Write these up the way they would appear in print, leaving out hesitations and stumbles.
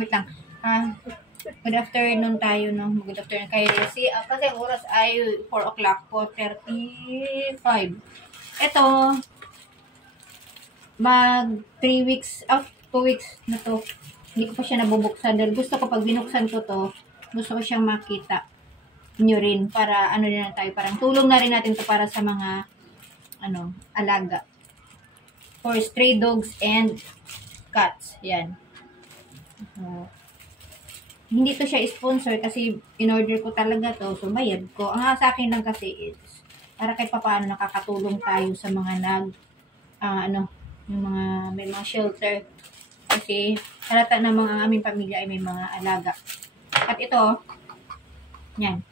Wait lang. Good afternoon tayo, no? Good afternoon kay Resi. Kasi ang oras ay 4 o'clock, 4:35. Ito, mag 3 weeks, 2 weeks na to. Hindi ko pa siya nabubuksan. Dahil gusto ko pag binuksan ko to, gusto ko siyang makita nyo rin. Para ano din na tayo, parang tulong na rin natin to para sa mga, alaga. For stray dogs and cats. Yan. Hindi to siya sponsor kasi in-order ko talaga to. So, bayad ko. Ang sa akin lang kasi is, para kahit paano nakakatulong tayo sa mga yung mga, may mga shelter. Kasi, halata na mga aming pamilya ay may mga alaga. At ito, yan.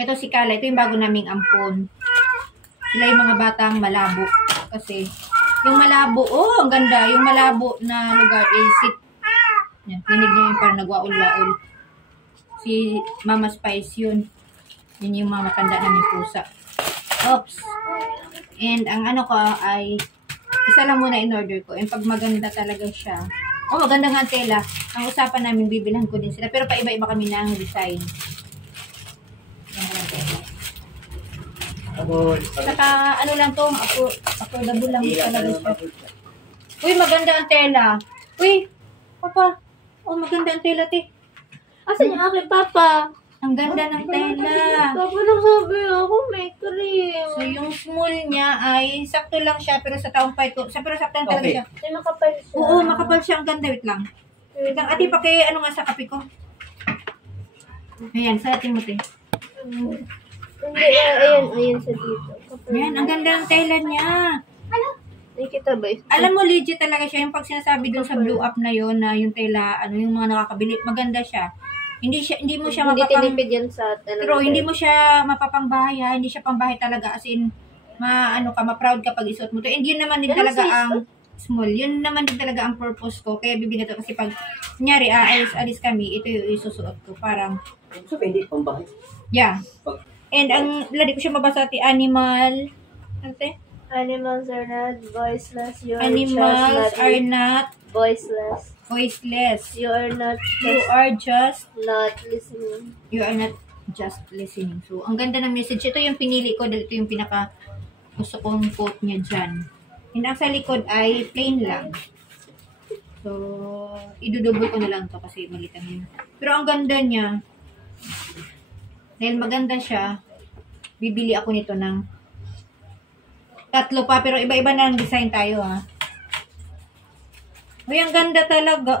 Ito si Kala. Ito yung bago naming ampon. Sila yung mga batang malabo. Kasi, yung malabo, ang ganda. Yung malabo na lugar is yan, tinig niyo yung parang nagwaol-waol. Si Mama Spice yun. Yun yung mga matanda namin pusa. Oops. And ang ko ay, isa lang muna in-order ko. And pag maganda talaga siya. Maganda nga tela. Ang usapan namin, bibilhan ko din sila. Pero paiba-iba kami ng design. Saka, lang to, affordable lang talaga siya. Uy, maganda ang tela. Uy, Papa. Maganda ang tela, te. Asan yung aking Papa? Ang ganda ng tela. Papa, nagsabi ako may cream. So, yung small niya ay sakto lang siya, pero sa taong fight ko. Pero sakto lang talaga siya. Ay, makapal siya. Oo, makapal siya. Ang ganda. Wait lang. Wait lang. Ate, nga sa kape ko? Ayan, sa ating mo, te. Hindi, ayan sa dito. Ayan, ang ganda ng tela niya. Nakikita ba? Alam mo, legit talaga siya. Yung pag sinasabi dun sa blue up na yon na yung tela, yung mga nakakabili, maganda siya. Hindi mo siya hindi tinipid yan sa pero hindi mo siya mapapangbahay, hindi siya pangbahay talaga, as in ma-proud ka pag isuot mo to. And yun naman din talaga ang small. Yun naman din talaga ang purpose ko. Kaya bibili to kasi pag kunyari alis kami, ito yung isusuot ko. Parang so hindi pangbahay. Yeah. And ang lagi ko siya mabasa animals are not voiceless. Animals are not voiceless. You are just not listening. You are not just listening. So, ang ganda ng message. Ito yung pinili ko dahil ito yung pinaka gusto kong quote niya dyan. And ang sa likod ay plain lang. So, idudouble ko na lang to kasi malitan yun. Pero ang ganda niya. Dahil maganda siya, bibili ako nito ng 3 pa. Pero iba-iba na ang design tayo, ha. Uy, ang ganda talaga,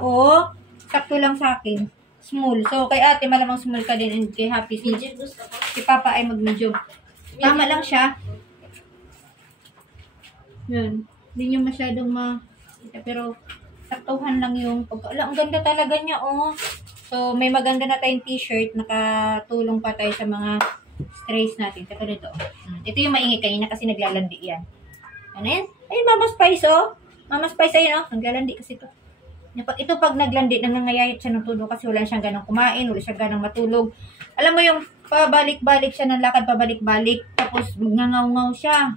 sakto lang sa akin. Small. So, kay ate, malamang small ka din. And kay Happy, si Papa ay mag-medium. Tama lang siya. Yun. Hindi nyo masyadong pero, saktuhan lang yung ang ganda talaga niya, So, may maganda na tayong t-shirt. Nakatulong pa tayo sa mga strays natin. Katulad ito. Ito yung maingay kanina kasi naglalandi yan. Ano yan? Ay, Mama Spice, Mama Spice, ayun, naglalandi kasi ito. Ito pag naglandi, nangangayayat siya ng tulog kasi wala siyang ganang kumain, wala siyang ganang matulog. Alam mo yung pabalik-balik siya ng lakad, pabalik-balik, tapos nangangaw-ngaw siya.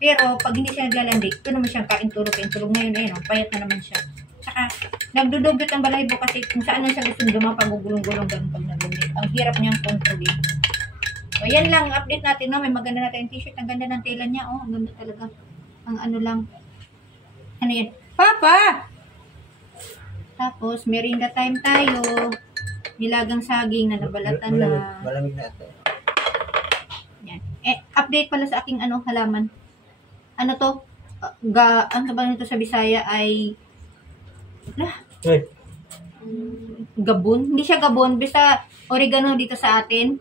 Pero pag hindi siya naglalandi, ito naman siyang kain-tulog. Ngayon, ayun, payat na naman siya. Saka, nagdudugot ang balaybo kasi kung saan na siya gusto pagugulong-gulong ganun pag naglandi. Ang hirap niyang kontrolin. So, yan lang, update natin, May maganda na tayong t-shirt. Ang ganda ng tela niya, Ang ganda talaga. Ang lang. Ano yan? Papa! Tapos, merinda time tayo. Nilagang saging na nabalatan na. Malamig na ito. Yan. Update pala sa aking halaman. Ano to? Ang tawag nito sa Bisaya ay gabon. Hindi siya gabon. Basta oregano dito sa atin.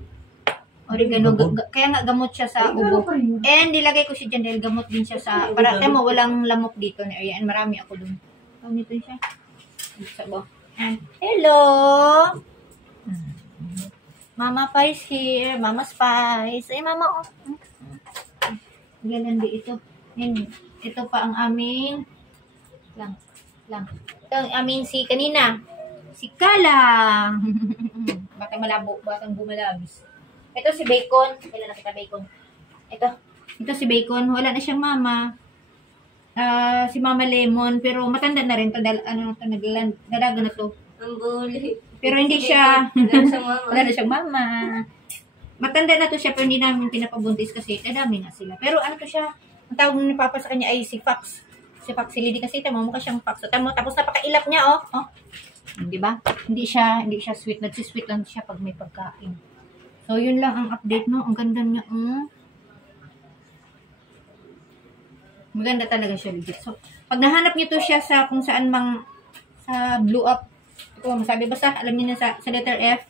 Oregano. Kaya nga gamot siya sa ubo. And nilagay ko siya dyan dahil gamot din siya sa para mo walang lamok dito. Ayan, marami ako dun. Nito siya. Hello! Mama Spice here. Mama Spice. Ay, Mama, Galandi ito. Ito pa ang aming lang. Ito ang aming kanina. Si Kala. Batang malabo. Batang bumalabis. Ito si Bacon. Kailan na kita Bacon? Ito si Bacon. Wala na siyang mama. Si Mama Lemon. Pero matanda na rin. Nalaga na to. Ang bully. Pero hindi siya, Wala siyang mama. wala na siyang mama. Matanda na to siya, pero hindi namin pinapabuntis kasi dadami na sila. Pero ano to siya, ang tawag ni Papa sa kanya ay si Fox. Si Fox, si Lady kasi, tamo mukha siyang Fox. So, tapos napakailap niya, oh. Oh. Di ba? Hindi siya sweet. Nagsisweet lang siya pag may pagkain. So, yun lang ang update, no? Ang ganda niya, Maganda talaga siya, legit. So, pag nahanap niyo to siya sa kung saan sa Blue Up, ito, masabi basta, alam niyo na sa letter F,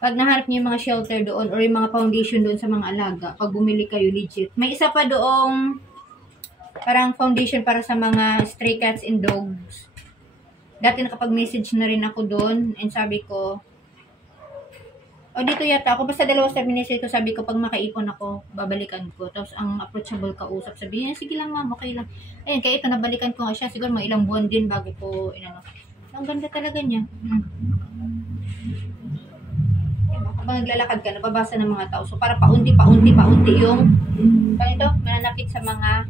pag nahanap niyo yung mga shelter doon or yung mga foundation doon sa mga alaga, pag bumili kayo, legit. May isa pa doong parang foundation para sa mga stray cats and dogs. Dati nakapag-message na rin ako doon and sabi ko, dito yata ako, basta dalawa sa message ko, sabi ko, pag makaipon ako, babalikan ko. Tapos ang approachable kausap, sabi niya, sige lang ma'am, okay lang. Ayun, kaya ito, nabalikan ko nga siya, siguro mga ilang buwan din bago ko, ang ganda talaga niya. Habang naglalakad ka, nababasa ng mga tao. So, para paunti yung ganito, mananakit sa mga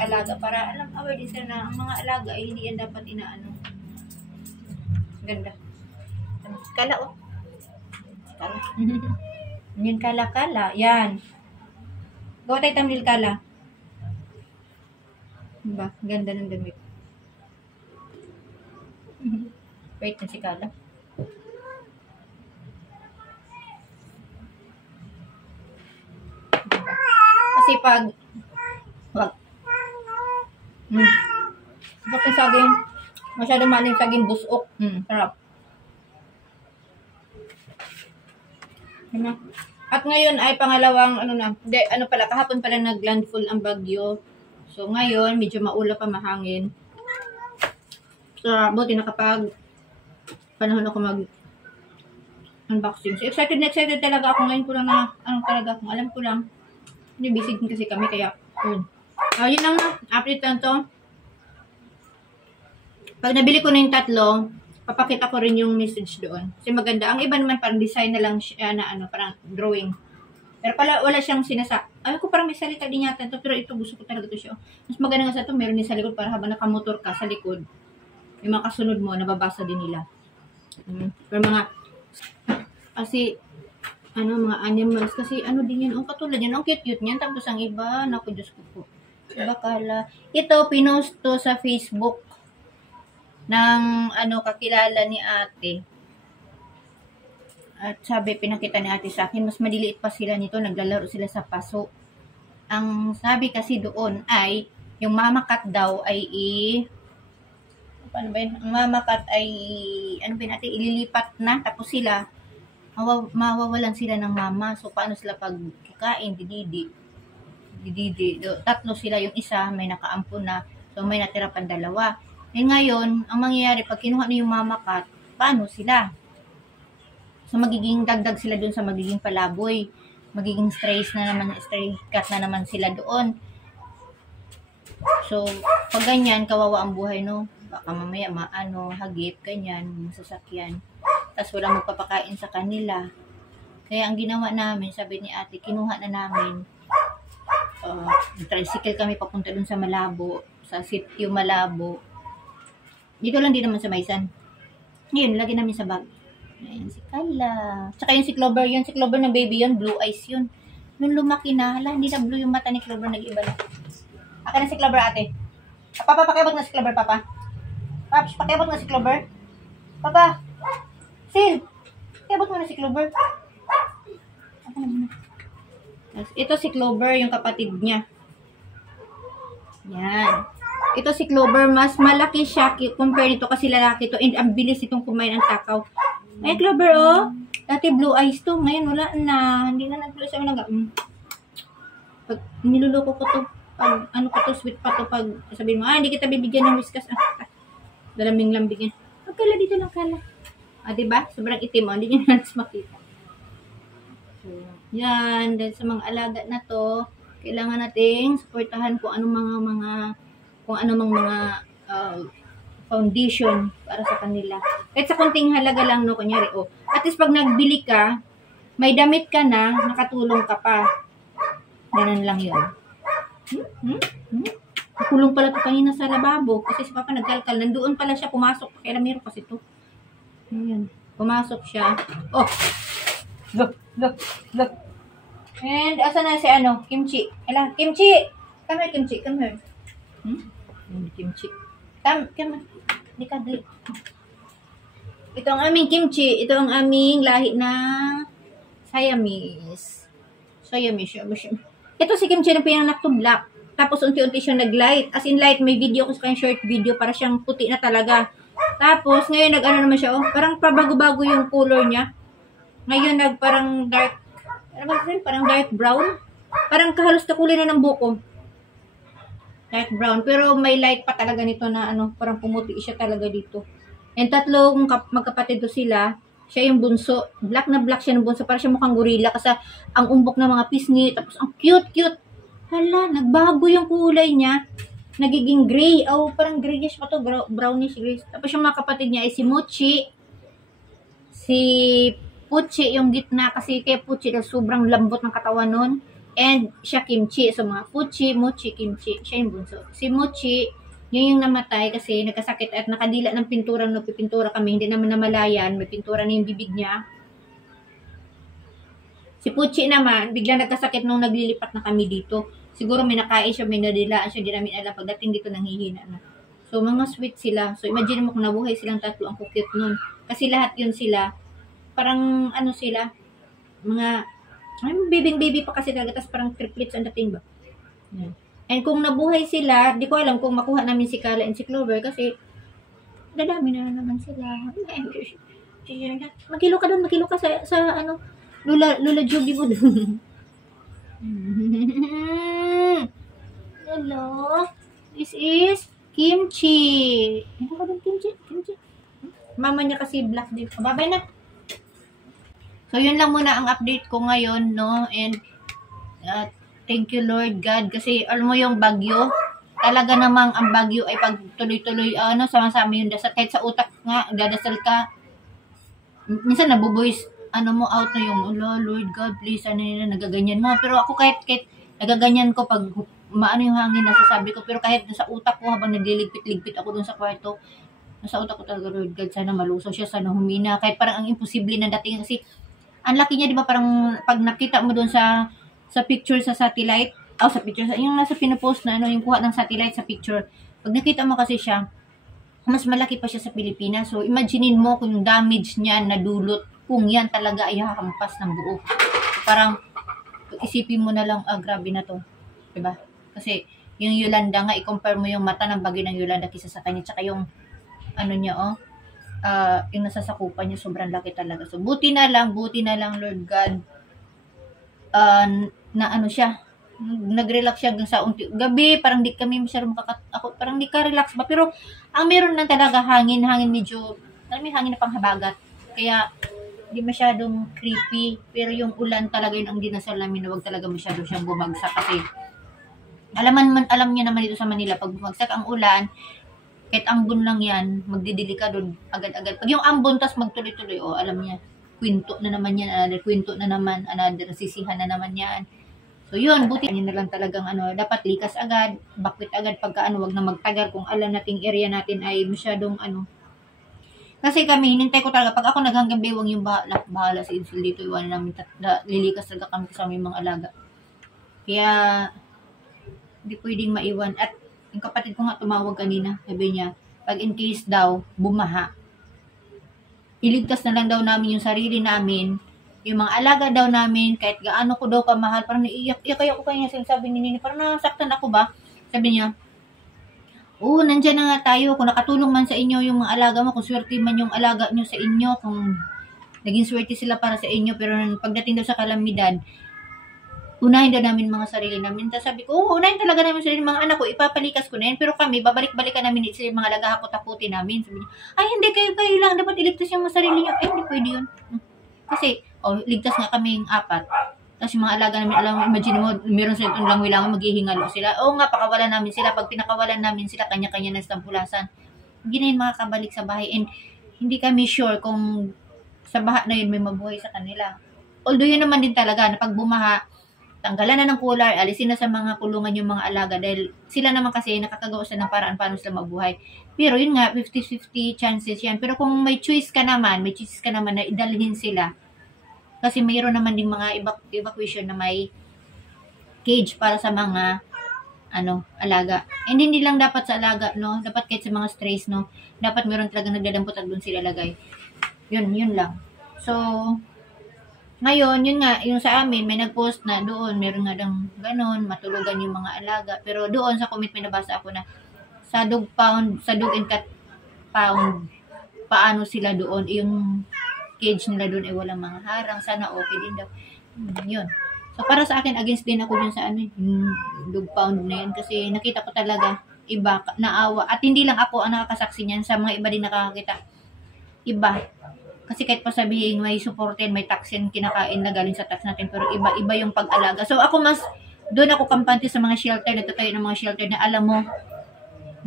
alaga. Para aware din sila na ang mga alaga ay hindi yan dapat inaano. Ganda. Kala, oh. Kala. Yan, kala. Yan. Gawa tayo thumbnail kala. Diba? Ganda ng damit. Wait na si kala. Kasi wag. Sarap yung saging. Masyadong maling saging busok. Sarap. At ngayon ay pangalawang, kahapon pala nag-landfall ang bagyo. So ngayon, medyo maulap pa, mahangin. So, buti nakapag panahon ako mag-unboxing. So, excited talaga ako. Ngayon ko lang na, alam ko lang. Busy din kasi kami, kaya, yun lang na, update lang to. Pag nabili ko na yung 3, papakita ko rin yung message doon. Kasi maganda. Ang iba naman parang design na lang siya na parang drawing. Pero pala wala siyang Alam ko parang may salita din yata to, pero ito gusto ko talaga to siya. Mas maganda nga sa to, meron din sa likod para habang nakamotor ka sa likod, yung mga kasunod mo, nababasa din nila. Pero kasi, mga animals, kasi din yan, katulad yan, ang cute-cute niyan, tapos ang iba, naku, Diyos ko po. Bakala. Ito, pinost to sa Facebook ng, kakilala ni ate. At sabi, pinakita ni ate sa akin, mas maliliit pa sila nito, naglalaro sila sa paso. Ang sabi kasi doon ay, yung mama cat daw ay paano ba yun? Ang mama cat ay, ililipat na, tapos sila, mawawalan sila ng mama. So, paano sila pag kikain, dididi. 3 sila, yung isa, may nakaampun na, so may natira pang 2. Ngayon, ang mangyayari, pag kinuha na yung mama cat, paano sila? So, magiging dagdag sila doon sa magiging palaboy. Magiging stray cat na naman sila doon. So, pag ganyan, kawawa ang buhay, no? Baka mamaya, hagip, ganyan, masasakyan. Tapos, walang magpapakain sa kanila. Kaya, ang ginawa namin, sabi ni ate, kinuha na namin. Tricycle kami papunta doon sa Malabo, sa sitio Malabo. Dito lang din naman sa Maisan. Ngayon, lagi namin sa bag. Ayan, si Kala. Tsaka yung si Clover yun. Si Clover ng baby yun. Blue eyes yun. Nung lumaki na, hindi na blue yung mata ni Clover. Nag-iba na. Akin na si Clover, ate. Papa, pakiabot na si Clover, Papa. Paps, pakiabot na si Clover. Papa. Sil. Pakiabot mo na si Clover. Ito si Clover, yung kapatid niya. Yan. Ito si Clover, mas malaki siya compare nito kasi lalaki to and ang bilis itong kumain ng takaw. Ay, Clover, dati blue eyes to. Ngayon, wala na. Hindi na nag-blue siya. Pag niluloko ko to, pag sweet pa to, pag sabihin mo, hindi kita bibigyan ng whiskas. Lalambing-lambing yan. Kala dito lang, Kala. Diba? Sobrang itim, hindi nyo na makita. So, yan. Dahil sa mga alaga na to, kailangan nating supportahan kung anong mga foundation para sa kanila. Kahit sa konting halaga lang, no, kunyari, at least pag nagbili ka, may damit ka na, nakatulong ka pa. Ganun lang yun. Nakulong pala to kanina sa lababo. Kasi si Papa nagkalkal. Nandoon pala siya. Pumasok. Kaya meron kasi to. Ayan. Pumasok siya. Oh! Look! Look! Look! And, asa na si ano? Kimchi. Hala, Kimchi! Come here, Kimchi. Come here. Kimchi. Come here. Di ka, dali. Ito ang aming kimchi. Ito ang aming lahi ng Siamese. Siamese. Ito si kimchi na pinanganak to black. Tapos unti-unti siyang nag-light. As in light, may video ko sa kanyang short video para siyang puti na talaga. Tapos, ngayon nag-ano naman siya, oh, parang pabago-bago yung color niya. Ngayon parang dark, ano ba yun? Parang dark brown. Parang kahalos na kulay na ng buko. Dark brown. Pero may light pa talaga nito na ano, parang pumuti siya talaga dito. And tatlong magkapatid to sila. Siya yung bunso. Black na black siya ng bunso. Parang siya mukhang gorilla kasi ang umbok ng mga pisngi. Tapos ang cute. Hala, nagbago yung kulay niya. Nagiging gray. Oh, parang grayish pa to. Brownish gray. Tapos yung mga kapatid niya ay si Mochi. Si Puchi yung gitna kasi kay Puchi sobrang lambot ng katawan nun. And siya Kimchi. So mga Puchi, Mochi, Kimchi. Siya yung bunso. Si Mochi, yun yung namatay kasi nagkasakit at nakadila ng pintura. Nagpipintura kami. Hindi naman namalayan. May pintura na yung bibig niya. Si Puchi naman, bigla nagkasakit nung naglilipat na kami dito. Siguro may nakain siya, may nadilaan siya. Hindi namin alam. Pagdating dito, nanghihina na. So mga sweet sila. So imagine mo kung nabuhay silang tatlo. Ang cute nun. Kasi lahat yun sila. Parang ano sila. Mga baby pa kasi talaga, tas parang triplets ang dating ba. Yeah. And kung nabuhay sila, di ko alam kung makuha namin si Kala and si Clover kasi dadami na naman sila. Magkilo ka sa ano, Lula Juby mo doon. Hello. This is Kimchi. Ano ka doon, Kimchi? Mama niya kasi black din. Babay na. So, yun lang muna ang update ko ngayon, no? And, thank you, Lord God. Kasi, alam mo yung bagyo, talaga namang ang bagyo ay pag tuloy-tuloy, sama-sama yung dasal. Kahit sa utak nga, dadasal ka. Minsan, nabubuis, mo out na yung, Lord God, please, nagaganyan mo. Pero ako kahit nagaganyan ko pag maano yung hangin, nasasabi ko. Pero kahit sa utak ko, habang nagliligpit-ligpit ako dun sa kwarto, nasa utak ko talaga, Lord God, sana maluso siya, sana humina. Kahit parang ang imposible na dating kasi, ang laki niya, di ba, parang pag nakita mo doon sa picture sa satellite, sa picture, yung nasa pinopost na, yung kuha ng satellite sa picture, pag nakita mo kasi siya, mas malaki pa siya sa Pilipinas. So, imaginein mo kung yung damage niya nadulot, kung yan talaga ay hahampas ng buo. So, parang, isipin mo na lang, grabe na to. Diba? Kasi, yung Yolanda nga, i-compare mo yung mata ng bagyo ng Yolanda kisa sa kanya, tsaka yung, yung nasasakupan niya, sobrang laki talaga. So, buti na lang, Lord God, na siya, nag-relax siya sa gabi, parang di kami masyadong parang di ka relax ba, pero, ang meron lang talaga hangin medyo, hangin na panghabagat, kaya, di masyadong creepy, pero yung ulan talaga yun ang dinasal namin na wag talaga masyado siyang bumagsak, kasi, alam niya naman dito sa Manila, pag bumagsak ang ulan, kahit ambon lang yan, magdidili ka doon agad-agad. Pag yung ambon, tas magtuloy-tuloy, alam niya, kwento na naman yan, another sisihan na naman yan. So yun, buti na lang talagang dapat likas agad, bakwit agad pagka wag na magtagal kung alam nating area natin ay masyadong Kasi kami, hinintay ko talaga, pag ako naghanggang bewang yung bahala si Insul dito, iwanan namin, lilikas talaga kami sa aming mga alaga. Kaya, hindi pwedeng maiwan. At yung kapatid ko nga tumawag kanina, sabi niya, pag in case daw, bumaha, iligtas na lang daw namin yung sarili namin, yung mga alaga daw namin, kahit gaano ko daw kamahal, parang naiiyak kaya ko kanya sabi ni Nini, parang nasaktan ako ba? Sabi niya, nandyan na nga tayo, kung nakatulong man sa inyo yung mga alaga mo, kung swerte man yung alaga nyo sa inyo, kung naging swerte sila para sa inyo, pero pagdating daw sa kalamidad, unahin daw namin mga sarili namin. Tapos sabi ko, unahin talaga namin sarili mga anak ko, ipapalikas ko na yan. Pero kami, babalik-balikan namin sila mga alaga-hakot-hakutin namin. Sabi niya, hindi kayo lang, dapat iligtas yung mga sarili niyo. Hindi pwede yun. Kasi, ligtas nga kami yung 4. Tapos yung mga alaga namin, imagine mo, meron sa itong langwi-langwi, maghihingalo sila. Nga, pakawalan namin sila. Pag pinakawalan namin sila, kanya-kanya na stampulasan. Hindi na yun makakabalik sa bahay. And hindi kami sure kung sa baha na yun may mabuhay sa kanila. Although yun naman din talaga, na pag bumaha, tanggalan na ng cooler, alisin na sa mga kulungan yung mga alaga dahil sila naman kasi nakakagawa sila ng paraan paano sila mabuhay. Pero yun nga, 50-50 chances yan. Pero kung may choice ka naman na idalhin sila, kasi mayroon naman din mga evacuation na may cage para sa mga alaga. And hindi lang dapat sa alaga, no? Dapat kahit sa mga strays, no? Dapat meron talaga nagdadampot at doon sila lagay. Yun lang. So, ngayon, yun nga, yung sa amin, may nag-post na doon, meron nga lang ganon, matulugan yung mga alaga. Pero doon sa comment, may nabasa ako na sa dog and cat pound, paano sila doon, yung cage nila doon ay walang mga harang, sana okay din daw. Yun. So, para sa akin, against din ako dun sa yung dog pound na yun. Kasi nakita ko talaga, iba, naawa. At hindi lang ako ang nakakasaksi niyan, sa mga iba din nakakakita. Iba. Kasi kahit pa sabihin may supportin, may tax yan kinakain na galing sa tax natin, pero iba yung pag-alaga. So ako doon ako kampante sa mga shelter, nagtatayo ng mga shelter na alam mo,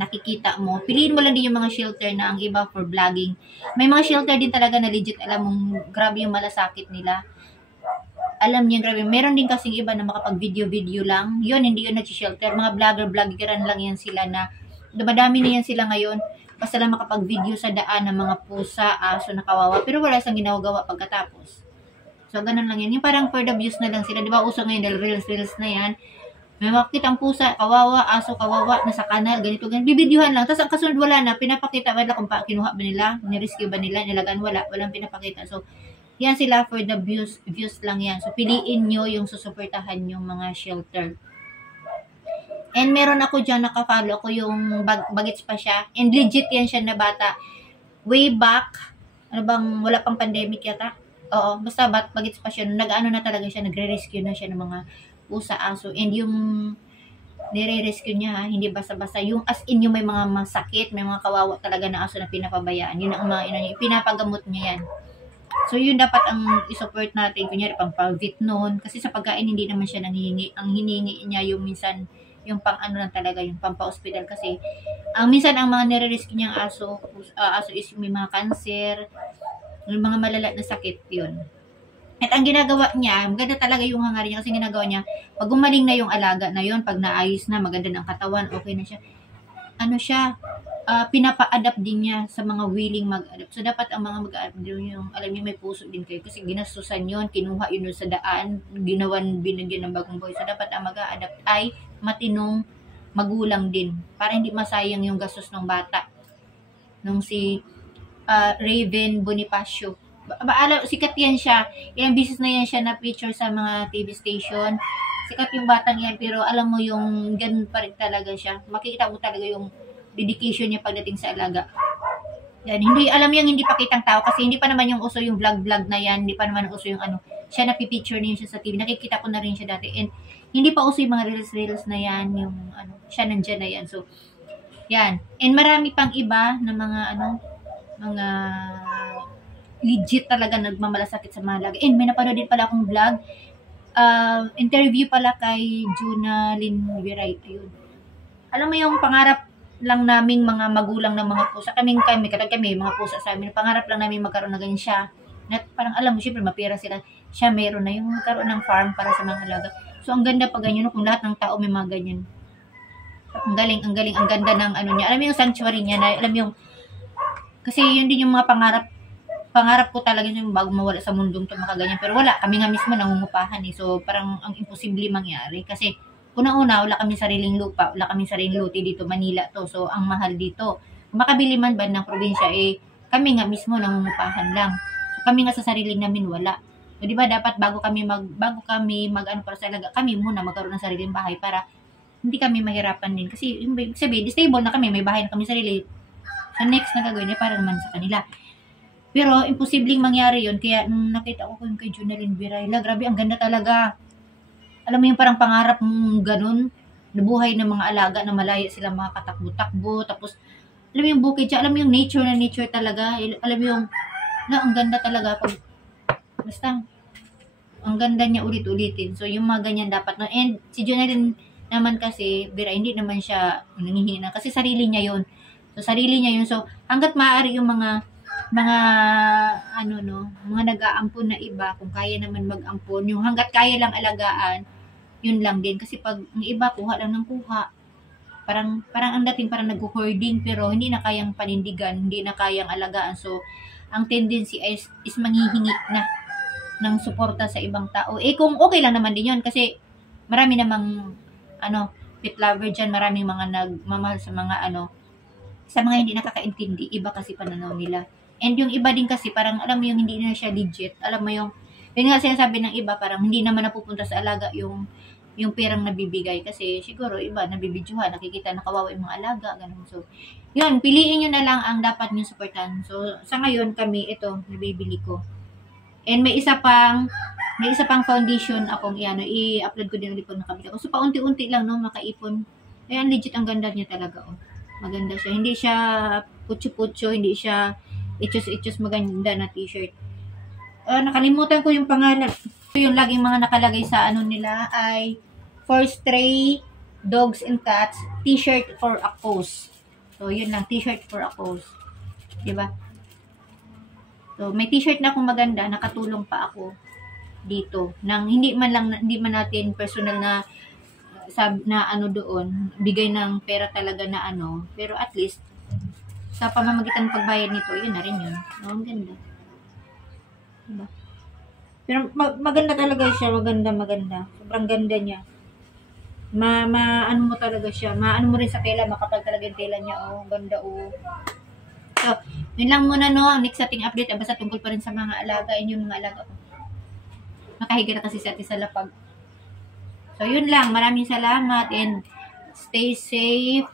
nakikita mo. Piliin mo lang din yung mga shelter na ang iba for vlogging. May mga shelter din talaga na legit, alam mong grabe yung malasakit nila. Alam niyo, grabe. Meron din kasing iba na makapag-video lang. Yun, hindi yun nag-shelter. Mga vloggeran lang yan sila na, dumadami na yan sila ngayon. Basta lang makapag-video sa daan ng mga pusa, aso na kawawa. Pero wala sang ginagawa pagkatapos. So, ganun lang yan. Yung parang for the views na lang sila. Di ba, uso ngayon dahil reels na yan. May makikita ang pusa, kawawa, aso, kawawa, nasa kanal, ganito. Bibidyohan lang. Tapos ang kasunod wala na. Pinapakita ba nila kung kinuha ba nila, nirescue ba nila, nilagan, walang pinapakita. So, yan sila for the views lang yan. So, piliin nyo yung susuportahan yung mga shelter. And meron ako dyan, nakafollow ko yung bagets pa siya. And legit yan siya na bata. Way back, wala pang pandemic yata. Oo, basta bagets pa siya. Nag-ano na talaga siya, nagre-rescue na siya ng mga pusa, aso. And yung nire-rescue niya, hindi basta-basta. Yung as in yung may mga masakit, may mga kawawa talaga na aso na pinapabayaan. Yun ang mga niya, pinapagamot niya yan. So, yun dapat ang isupport natin. Kunyari, pang pavit noon. Kasi sa pagkain, hindi naman siya nanghihingi. Ang hinihingi niya yung minsan, yung pang lang talaga, yung pampa-hospital. Kasi, minsan ang mga nire-rescue niyang aso is yung may mga cancer, yung mga malala na sakit, yun. At ang ginagawa niya, maganda talaga yung hangar niya kasi ginagawa niya, pag gumaling na yung alaga na yun, pag naayos na, maganda ng katawan, okay na siya. Pinapa-adapt din niya sa mga willing mag-adapt. So, dapat ang mga mag-adapt din yung, alam niyo, may puso din kayo. Kasi ginastusan yun, kinuha yun sa daan, binigyan ng bagong buhay. So, dapat ang mag-adapt ay matinong magulang din. Para hindi masayang yung gastos ng bata. Nung si Raven Bonifacio. Sikat yan siya. Ilang beses na yan siya na feature sa mga TV station. Sikat yung batang yan, pero alam mo yung ganun pa rin talaga siya. Makikita mo talaga yung dedication niya pagdating sa alaga. Yan, hindi pakitang tao kasi hindi pa naman yung uso yung vlog na yan, hindi pa naman uso yung siya napipicture niya siya sa TV. Nakikita ko na rin siya dati. And hindi pa uso yung mga reels na yan, yung siya nandiyan na yan. So, yan. And marami pang iba na mga legit talaga nagmamalasakit sa mga alaga. And may napanood din pala akong vlog, interview pala kay Junalyn Viray. Ayun. Alam mo yung pangarap lang naming mga magulang ng mga pusa. Kami, mga pusa sa amin. Pangarap lang namin magkaroon na ganyan siya. Parang alam mo, syempre, mapira sila. Siya meron na yung magkaroon ng farm para sa mga alaga. So, ang ganda pa ganyan, kung lahat ng tao may mga ganyan. Ang galing, ang ganda ng niya. Alam mo yung sanctuary niya, na alam mo yung, kasi yun din yung mga pangarap ko talaga yung bago mawala sa mundong to makaganyan. Pero wala, kami nga mismo nangungupahan eh. So, parang ang imposible mangyari. Kasi, unang-una, wala kami sariling lupa, wala kami sariling lote dito, Manila to. So, ang mahal dito. Kung makabili man ba ng probinsya, kami nga mismo nangungupahan lang. So, kami nga sa sarili namin wala. So, di ba dapat bago kami para sa alaga, kami muna magkaroon ng sariling bahay para hindi kami mahirapan din. Kasi, sabi, stable na kami, may bahay na kami sarili. So, next na gagawin para naman sa kanila. Pero, imposibleng mangyari yun. Kaya, nung nakita ko yung kay Junalyn Viray, grabe, ang ganda talaga. Alam mo yung parang pangarap mong ganun, nabuhay ng mga alaga na malaya sila mga katakbo-takbo, tapos, alam mo yung bukid siya, alam mo yung nature talaga, alam mo yung, ang ganda talaga, basta, ang ganda niya ulit-ulitin. So, yung mga ganyan dapat, and si Junalyn naman kasi, hindi naman siya nangihingi na, kasi sarili niya yun. So, So, hanggat maaari yung mga nag-aampon na iba, kung kaya naman mag-ampon, yung hanggat kaya lang alagaan, yun lang din. Kasi pag ang iba, kuha lang ng kuha. Parang ang dating parang nag-hoarding pero hindi na kayang panindigan, hindi na kayang alagaan. So, ang tendency is manghihingi na ng suporta sa ibang tao. Eh, kung okay lang naman din yun kasi marami namang pet lover dyan, maraming mga nagmamahal sa mga sa mga hindi nakakaintindi. Iba kasi pananaw nila. And yung iba din kasi parang alam mo yung hindi na siya legit. Alam mo yung nga sinasabi ng iba parang hindi naman napupunta sa alaga yung perang nabibigay kasi siguro iba nabibidyohan, nakikita na kawawa yung mga alaga, ganun. So, yun, piliin nyo na lang ang dapat nyo supportan. So, sa ngayon kami, ito, nabibili ko. And may isa pang foundation akong i-upload ko din ulit pag nakabili ako. So, paunti-unti lang, no, makaipon. Ayan, legit, ang ganda niya talaga, oh. Maganda siya. Hindi siya putyo-putyo, hindi siya ichos-ichos, maganda na t-shirt. Nakalimutan ko yung pangalan. Yung laging mga nakalagay sa nila ay for stray dogs and cats, t-shirt for a cause. So, yun lang, t-shirt for a cause. Diba? So, may t-shirt na akong maganda, nakatulong pa ako dito. Nang hindi man natin personal na doon, bigay ng pera talaga na pero at least, sa pamamagitan ng pagbayad nito, yun na rin yun. Ang ganda. Diba? Pero maganda talaga siya, maganda. Sobrang ganda niya. Ano mo talaga siya, maano mo rin sa tela, makapal talaga yung tela niya, oh, ganda, oh. So, yun lang muna, no, next ating update, basta tungkol pa rin sa mga alaga, yung mga alaga ko. Nakahiga na kasi sa atin sa lapag. So, yun lang, maraming salamat, and stay safe.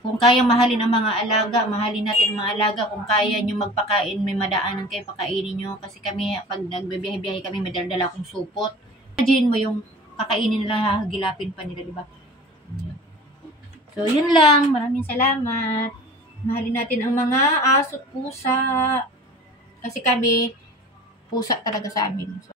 Kung kayang mahalin ang mga alaga, mahalin natin ang mga alaga. Kung kaya nyo magpakain, may madaanan kayo, pakainin nyo. Kasi kami, pag nagbibiyahe-biyahe kami, may dala akong supot. Imagine mo yung kakainin nila, hagilapin pa nila, diba? So, yun lang. Maraming salamat. Mahalin natin ang mga aso at pusa. Kasi kami, pusa talaga sa amin. So,